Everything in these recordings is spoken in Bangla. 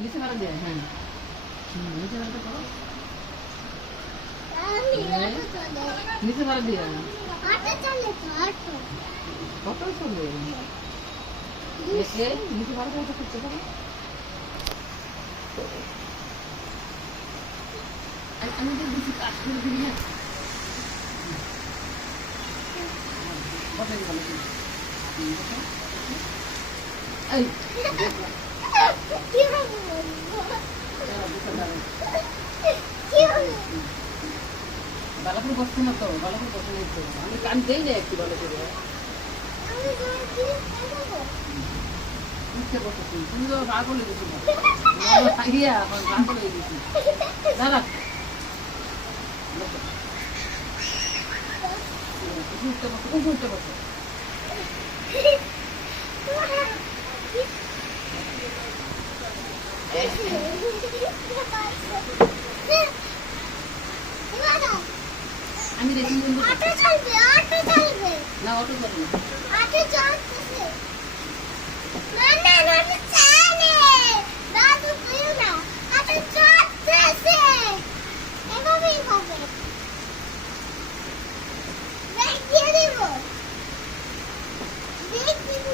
নিচে মারা দিয়ে হ্যাঁ হুম, নিচে মারাটা করো আমি অটো চলে নিচে মারা দিয়ে অটো চলে তো অটো কত চলবে এ নিচে মারা করতে করতে পারো আমি- আমি তো দিচ্ছি কাজ করে দিবি না বসাই দিলাম হুম, বসা। এই ভালো করে বসছে না তো ভালো করে বসে নেই তো আমি কান দেই না একটু ভালো করে আমি তোমার কি দেবো নিচে বসেছি তুমি তো পাগল হয়ে গেছো ইয়া এখন পাগল হয়ে গেছি দাঁড়া বসো। উঠতে বসো উঠে উঠতে বসো আমি কিন্তু অটো চলবে অটো চলবে। না অটো চলে না। অটো চলতেছে। না না না চলে। দাদু তুই না। অটো চলতেছে। এভাবেই হবে ব্রেক দিয়ে দিব। দিব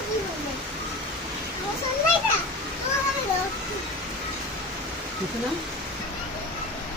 কীভাবে মোশন নাই না তোমার আমি কিছু না?